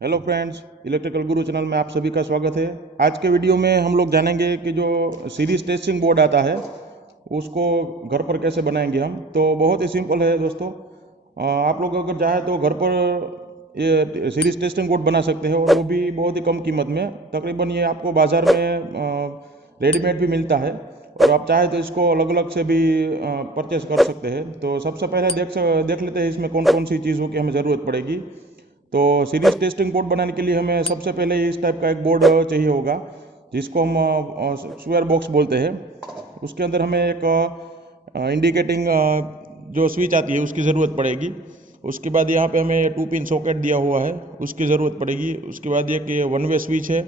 Hello friends, electrical गुरु channel में आप सभी का स्वागत है। आज के वीडियो में हम लोग जानेंगे कि जो सीरीज टेस्टिंग बोर्ड आता है उसको घर पर कैसे बनाएंगे हम। तो बहुत ही सिंपल है दोस्तों। आप लोग अगर चाहे तो घर पर ये सीरीज टेस्टिंग बोर्ड बना सकते हैं, और वो भी बहुत ही कम कीमत में। तकरीबन ये आपको बाज़ार में रेडीमेड भी मिलता है, और आप चाहे तो इसको अलग अलग से भी परचेस कर सकते हैं। तो सबसे पहले देख लेते हैं इसमें कौन कौन सी चीज़ों की हमें ज़रूरत पड़ेगी। तो सीरीज टेस्टिंग बोर्ड बनाने के लिए हमें सबसे पहले इस टाइप का एक बोर्ड चाहिए होगा, जिसको हम स्क्वायर बॉक्स बोलते हैं। उसके अंदर हमें एक इंडिकेटिंग जो स्विच आती है उसकी ज़रूरत पड़ेगी। उसके बाद यहाँ पे हमें 2 पिन सॉकेट दिया हुआ है, उसकी ज़रूरत पड़ेगी। उसके बाद एक ये वन वे स्विच है,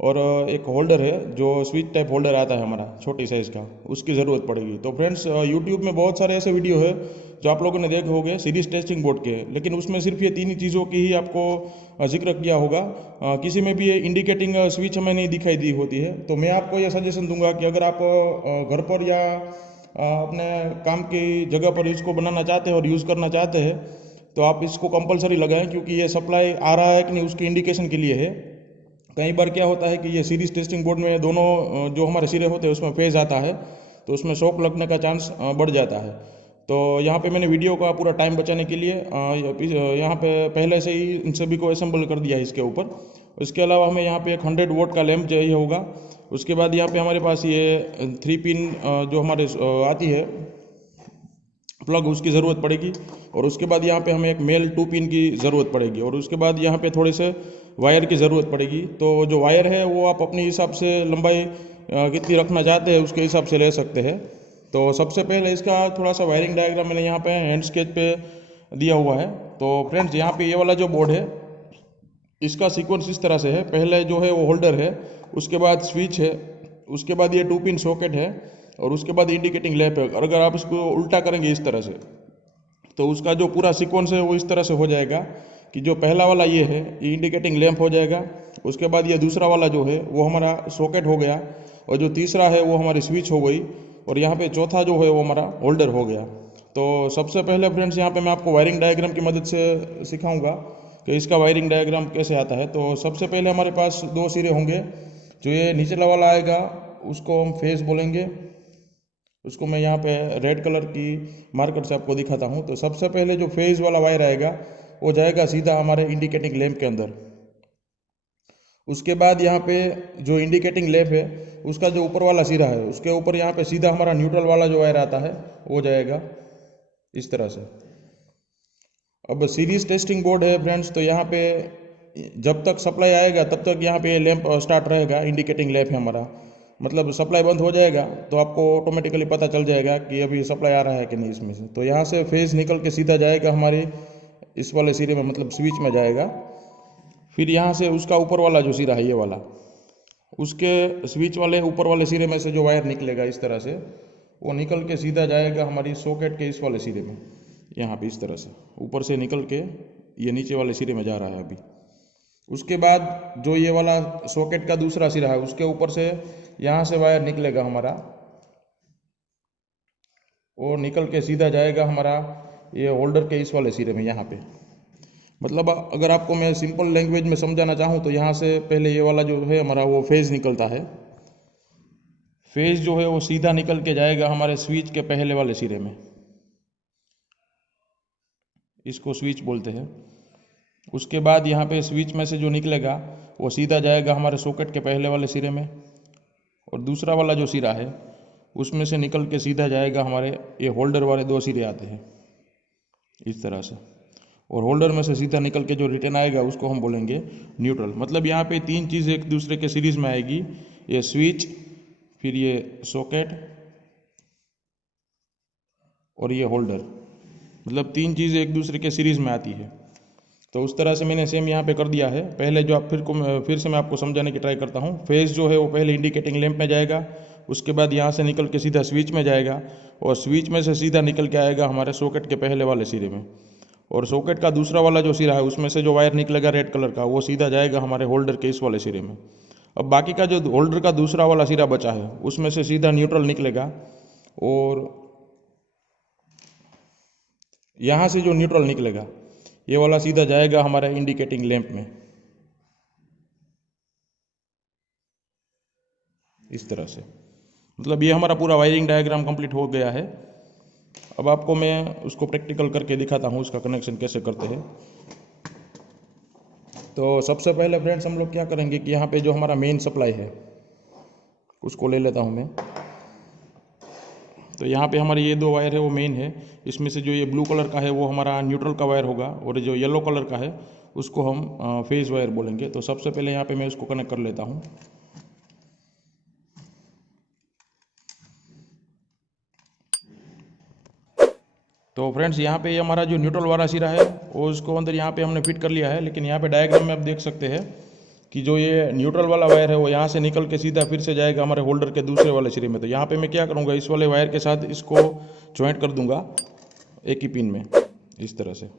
और एक होल्डर है जो स्विच टाइप होल्डर आता है हमारा छोटी साइज़ का, उसकी ज़रूरत पड़ेगी। तो फ्रेंड्स, यूट्यूब में बहुत सारे ऐसे वीडियो है जो आप लोगों ने देखे होंगे सीरीज टेस्टिंग बोर्ड के, लेकिन उसमें सिर्फ ये तीन ही चीज़ों की ही आपको जिक्र किया होगा। किसी में भी ये इंडिकेटिंग स्विच हमें नहीं दिखाई दी होती है। तो मैं आपको ये सजेशन दूंगा कि अगर आप घर पर या अपने काम की जगह पर इसको बनाना चाहते हैं और यूज़ करना चाहते हैं, तो आप इसको कंपलसरी लगाएं, क्योंकि ये सप्लाई आ रहा है कि नहीं उसकी इंडिकेशन के लिए है। कई बार क्या होता है कि ये सीरीज टेस्टिंग बोर्ड में दोनों जो हमारे सिरे होते हैं उसमें फेज आता है, तो उसमें शॉक लगने का चांस बढ़ जाता है। तो यहाँ पे मैंने वीडियो का पूरा टाइम बचाने के लिए यहाँ पे पहले से ही इन सभी को असेंबल कर दिया है इसके ऊपर। इसके अलावा हमें यहाँ पे एक 100 वोट का लैंप चाहिए होगा। उसके बाद यहाँ पे हमारे पास ये 3 पिन जो हमारे आती है प्लग, उसकी ज़रूरत पड़ेगी। और उसके बाद यहाँ पे हमें एक मेल 2 पिन की ज़रूरत पड़ेगी। और उसके बाद यहाँ पे थोड़े से वायर की ज़रूरत पड़ेगी। तो जो वायर है वो आप अपने हिसाब से लंबाई कितनी रखना चाहते हैं उसके हिसाब से ले सकते हैं। तो सबसे पहले इसका थोड़ा सा वायरिंग डायग्राम मैंने यहाँ पे हैंड स्केच पे दिया हुआ है। तो फ्रेंड्स, यहाँ पे ये वाला जो बोर्ड है इसका सीक्वेंस इस तरह से है। पहले जो है वो होल्डर है, उसके बाद स्विच है, उसके बाद ये 2 पिन सॉकेट है, और उसके बाद इंडिकेटिंग लैंप है। और अगर आप इसको उल्टा करेंगे इस तरह से, तो उसका जो पूरा सीक्वेंस है वो इस तरह से हो जाएगा कि जो पहला वाला ये है ये इंडिकेटिंग लैंप हो जाएगा। उसके बाद ये दूसरा वाला जो है वो हमारा सॉकेट हो गया, और जो तीसरा है वो हमारी स्विच हो गई, और यहाँ पे चौथा जो है वो हमारा होल्डर हो गया। तो सबसे पहले फ्रेंड्स, यहाँ पे मैं आपको वायरिंग डायग्राम की मदद से सिखाऊंगा कि इसका वायरिंग डायग्राम कैसे आता है। तो सबसे पहले हमारे पास दो सिरे होंगे। जो ये निचला वाला आएगा उसको हम फेस बोलेंगे। उसको मैं यहाँ पे रेड कलर की मार्कर से आपको दिखाता हूँ। तो सबसे पहले जो फेज वाला वायर आएगा वो जाएगा सीधा हमारे इंडिकेटिंग लैंप के अंदर। उसके बाद यहाँ पे जो इंडिकेटिंग लैंप है उसका जो ऊपर वाला सिरा है उसके ऊपर यहाँ पे सीधा हमारा न्यूट्रल वाला जो वायर आता है वो जाएगा इस तरह से। अब सीरीज टेस्टिंग बोर्ड है फ्रेंड्स, तो यहाँ पे जब तक सप्लाई आएगा तब तक यहाँ पे लैंप स्टार्ट रहेगा। इंडिकेटिंग लैंप है हमारा, मतलब सप्लाई बंद हो जाएगा तो आपको ऑटोमेटिकली पता चल जाएगा कि अभी सप्लाई आ रहा है कि नहीं इसमें से। तो यहाँ से फेज निकल के सीधा जाएगा हमारे इस वाले सिरे में, मतलब स्विच में जाएगा। फिर यहाँ से उसका ऊपर वाला जो सिरा है ये वाला, उसके स्विच वाले ऊपर वाले सिरे में से जो वायर निकलेगा इस तरह से, वो निकल के सीधा जाएगा हमारी सॉकेट के इस वाले सिरे में। यहाँ पे इस तरह से ऊपर से निकल के ये नीचे वाले सिरे में जा रहा है अभी। उसके बाद जो ये वाला सॉकेट का दूसरा सिरा है उसके ऊपर से यहाँ से वायर निकलेगा हमारा, वो निकल के सीधा जाएगा हमारा ये होल्डर के इस वाले सिरे में यहाँ पे। मतलब अगर आपको मैं सिंपल लैंग्वेज में समझाना चाहूँ तो यहाँ से पहले ये वाला जो है हमारा वो फेज निकलता है। फेज जो है वो सीधा निकल के जाएगा हमारे स्विच के पहले वाले सिरे में, इसको स्विच बोलते हैं। उसके बाद यहाँ पे स्विच में से जो निकलेगा वो सीधा जाएगा हमारे सॉकेट के पहले वाले सिरे में, और दूसरा वाला जो सिरा है उसमें से निकल के सीधा जाएगा हमारे ये होल्डर वाले दो सिरे आते हैं इस तरह से। और होल्डर में से सीधा निकल के जो रिटर्न आएगा उसको हम बोलेंगे न्यूट्रल। मतलब यहाँ पे तीन चीज़ एक दूसरे के सीरीज में आएगी, ये स्विच, फिर ये सॉकेट, और ये होल्डर। मतलब तीन चीज़ें एक दूसरे के सीरीज में आती है। तो उस तरह से मैंने सेम यहाँ पे कर दिया है। पहले जो आप फिर से मैं आपको समझाने की ट्राई करता हूँ। फेज जो है वो पहले इंडिकेटिंग लैंप में जाएगा, उसके बाद यहाँ से निकल के सीधा स्विच में जाएगा, और स्विच में से सीधा निकल के आएगा हमारे सॉकेट के पहले वाले सिरे में। और सॉकेट का दूसरा वाला जो सिरा है उसमें से जो वायर निकलेगा रेड कलर का वो सीधा जाएगा हमारे होल्डर के इस वाले सिरे में। अब बाकी का जो होल्डर का दूसरा वाला सिरा बचा है उसमें से सीधा न्यूट्रल निकलेगा, और यहाँ से जो न्यूट्रल निकलेगा ये वाला सीधा जाएगा हमारे इंडिकेटिंग लैंप में। इस तरह से। मतलब ये हमारा पूरा वायरिंग डायग्राम कंप्लीट हो गया है। अब आपको मैं उसको प्रैक्टिकल करके दिखाता हूँ उसका कनेक्शन कैसे करते हैं। तो सबसे पहले फ्रेंड्स हम लोग क्या करेंगे कि यहाँ पे जो हमारा मेन सप्लाई है उसको ले लेता हूँ मैं। तो यहाँ पे हमारे ये दो वायर है वो मेन है। इसमें से जो ये ब्लू कलर का है वो हमारा न्यूट्रल का वायर होगा, और जो येलो कलर का है उसको हम फेज वायर बोलेंगे। तो सबसे पहले यहाँ पे मैं उसको कनेक्ट कर लेता हूँ। तो फ्रेंड्स यहाँ पे हमारा जो न्यूट्रल वाला सिरा है वो उसको अंदर यहाँ पे हमने फिट कर लिया है। लेकिन यहाँ पे डायग्राम में आप देख सकते हैं कि जो ये न्यूट्रल वाला वायर है वो यहाँ से निकल के सीधा फिर से जाएगा हमारे होल्डर के दूसरे वाले सिरे में। तो यहाँ पे मैं क्या करूँगा, इस वाले वायर के साथ इसको ज्वाइंट कर दूंगा एक ही पिन में, इस तरह से।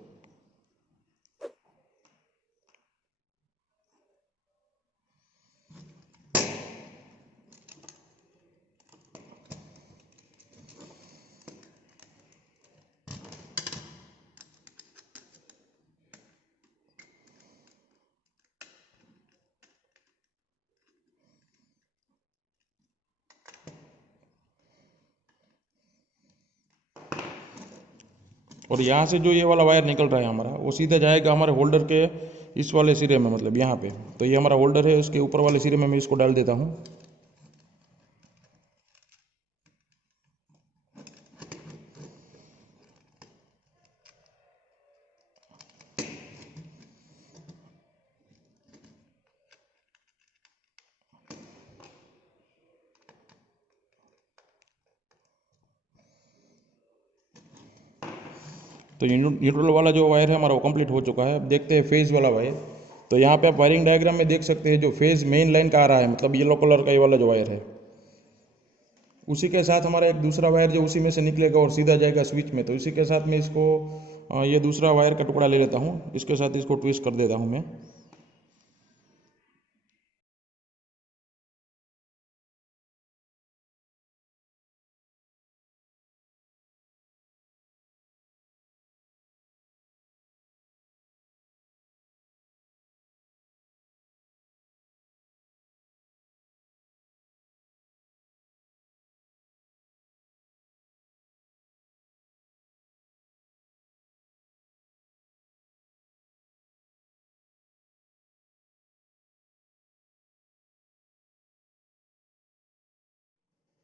और यहाँ से जो ये वाला वायर निकल रहा है हमारा वो सीधा जाएगा हमारे होल्डर के इस वाले सिरे में, मतलब यहाँ पे। तो ये हमारा होल्डर है, उसके ऊपर वाले सिरे में मैं इसको डाल देता हूँ। तो न्यूट्रल वाला जो वायर है हमारा वो कंप्लीट हो चुका है। अब देखते हैं फेज़ वाला वायर। तो यहाँ पे आप वायरिंग डायग्राम में देख सकते हैं जो फेज़ मेन लाइन का आ रहा है, मतलब येलो कलर का ये वाला जो वायर है, उसी के साथ हमारा एक दूसरा वायर जो उसी में से निकलेगा और सीधा जाएगा स्विच में। तो इसी के साथ में इसको ये दूसरा वायर का टुकड़ा ले लेता हूँ, इसके साथ इसको ट्विस्ट कर देता हूँ मैं।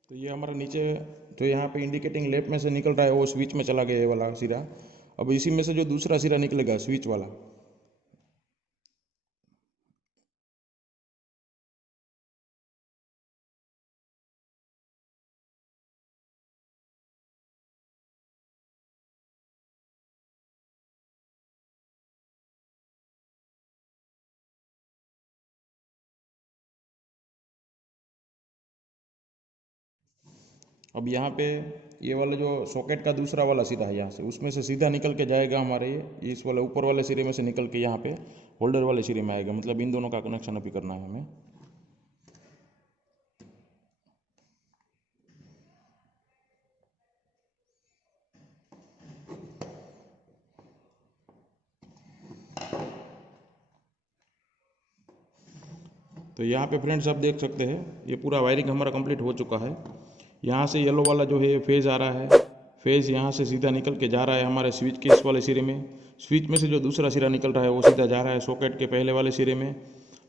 तो ये हमारा नीचे जो यहाँ पे इंडिकेटिंग लेफ्ट में से निकल रहा है वो स्विच में चला गया ये वाला सिरा। अब इसी में से जो दूसरा सिरा निकलेगा स्विच वाला, अब यहाँ पे ये वाला जो सॉकेट का दूसरा वाला सिरा है यहाँ से, उसमें से सीधा निकल के जाएगा हमारे ये इस वाले ऊपर वाले सिरे में से निकल के यहाँ पे होल्डर वाले सिरे में आएगा। मतलब इन दोनों का कनेक्शन अभी करना है हमें। तो यहाँ पे फ्रेंड्स आप देख सकते हैं ये पूरा वायरिंग हमारा कंप्लीट हो चुका है। यहाँ से येलो वाला जो है फेज़ आ रहा है, फेज़ यहाँ से सीधा निकल के जा रहा है हमारे स्विच के इस वाले सिरे में। स्विच में से जो दूसरा सिरा निकल रहा है वो सीधा जा रहा है सॉकेट के पहले वाले सिरे में।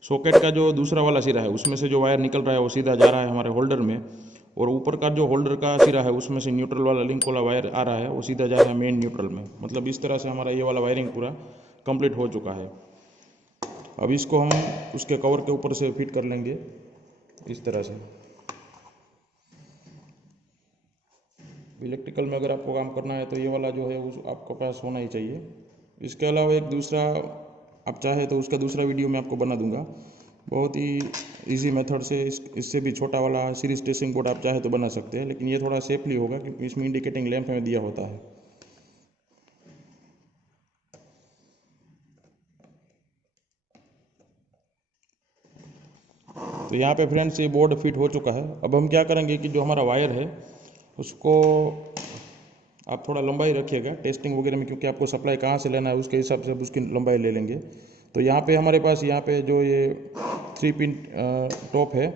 सॉकेट का जो दूसरा वाला सिरा है उसमें से जो वायर निकल रहा है वो सीधा जा रहा है हमारे होल्डर में। और ऊपर का जो होल्डर का सिरा है उसमें से न्यूट्रल वाला लिंक वाला वायर आ रहा है वो सीधा जा रहा है मेन न्यूट्रल में। मतलब इस तरह से हमारा ये वाला वायरिंग पूरा कंप्लीट हो चुका है। अब इसको हम उसके कवर के ऊपर से फिट कर लेंगे इस तरह से। इलेक्ट्रिकल में अगर आपको काम करना है तो ये वाला जो है उस आपके पास होना ही चाहिए। इसके अलावा एक दूसरा आप चाहे तो उसका दूसरा वीडियो मैं आपको बना दूंगा, बहुत ही इजी मेथड से। इससे भी छोटा वाला सीरीज टेस्टिंग बोर्ड आप चाहे तो बना सकते हैं, लेकिन ये थोड़ा सेफली होगा क्योंकि इसमें इंडिकेटिंग लैंप में दिया होता है। तो यहाँ पे फ्रेंड्स ये बोर्ड फिट हो चुका है। अब हम क्या करेंगे कि जो हमारा वायर है उसको आप थोड़ा लंबाई रखिएगा टेस्टिंग वगैरह में, क्योंकि आपको सप्लाई कहाँ से लेना है उसके हिसाब से उसकी लंबाई ले लेंगे। तो यहाँ पे हमारे पास यहाँ पे जो ये 3 पिन टॉप है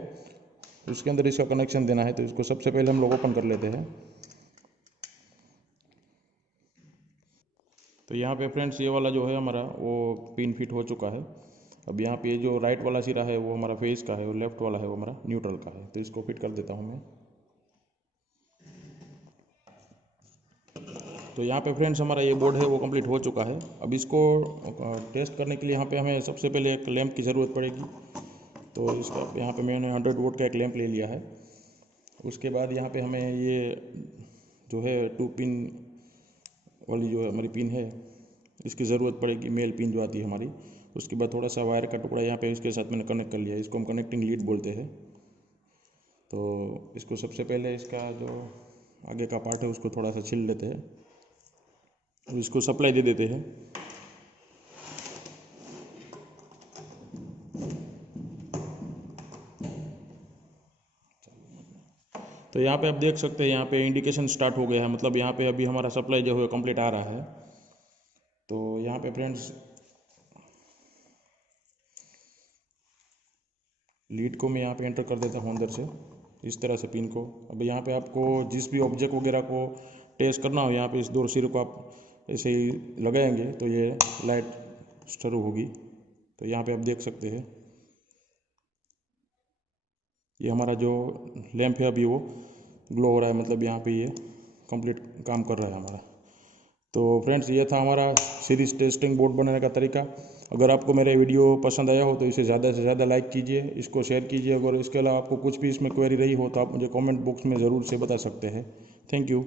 उसके अंदर इसका कनेक्शन देना है। तो इसको सबसे पहले हम लोग ओपन कर लेते हैं। तो यहाँ पे फ्रेंड्स ये वाला जो है हमारा वो पिन फिट हो चुका है। अब यहाँ पे जो राइट वाला सिरा है वो हमारा फेस का है और लेफ्ट वाला है वो हमारा न्यूट्रल का है। तो इसको फिट कर देता हूँ मैं। तो यहाँ पे फ्रेंड्स हमारा ये बोर्ड है वो कंप्लीट हो चुका है। अब इसको टेस्ट करने के लिए यहाँ पे हमें सबसे पहले एक लैंप की ज़रूरत पड़ेगी। तो इसका यहाँ पे मैंने 100 वोल्ट का एक लैंप ले लिया है। उसके बाद यहाँ पे हमें ये जो है 2 पिन वाली जो हमारी पिन है इसकी ज़रूरत पड़ेगी, मेल पिन जो आती है हमारी। उसके बाद थोड़ा सा वायर का टुकड़ा यहाँ पे इसके साथ मैंने कनेक्ट कर लिया। इसको हम कनेक्टिंग लीड बोलते हैं। तो इसको सबसे पहले इसका जो आगे का पार्ट है उसको थोड़ा सा छील लेते हैं और इसको सप्लाई दे देते हैं। तो यहाँ पे आप देख सकते हैं यहाँ पे इंडिकेशन स्टार्ट हो गया है, मतलब यहाँ पे अभी हमारा सप्लाई जो है कंप्लीट आ रहा है। तो यहाँ पे फ्रेंड्स लीड को मैं यहाँ पे एंटर कर देता हूँ अंदर से इस तरह से पिन को। अब यहाँ पे आपको जिस भी ऑब्जेक्ट वगैरह को टेस्ट करना हो यहाँ पे इस 2 सिरों को आप ऐसे ही लगाएंगे तो ये लाइट शुरू होगी। तो यहाँ पे आप देख सकते हैं ये हमारा जो लैंप है अभी वो ग्लो हो रहा है, मतलब यहाँ पे ये कंप्लीट काम कर रहा है हमारा। तो फ्रेंड्स ये था हमारा सीरीज टेस्टिंग बोर्ड बनाने का तरीका। अगर आपको मेरा वीडियो पसंद आया हो तो इसे ज़्यादा से ज़्यादा लाइक कीजिए, इसको शेयर कीजिए। अगर इसके अलावा आपको कुछ भी इसमें क्वेरी रही हो तो आप मुझे कमेंट बॉक्स में ज़रूर से बता सकते हैं। Thank you.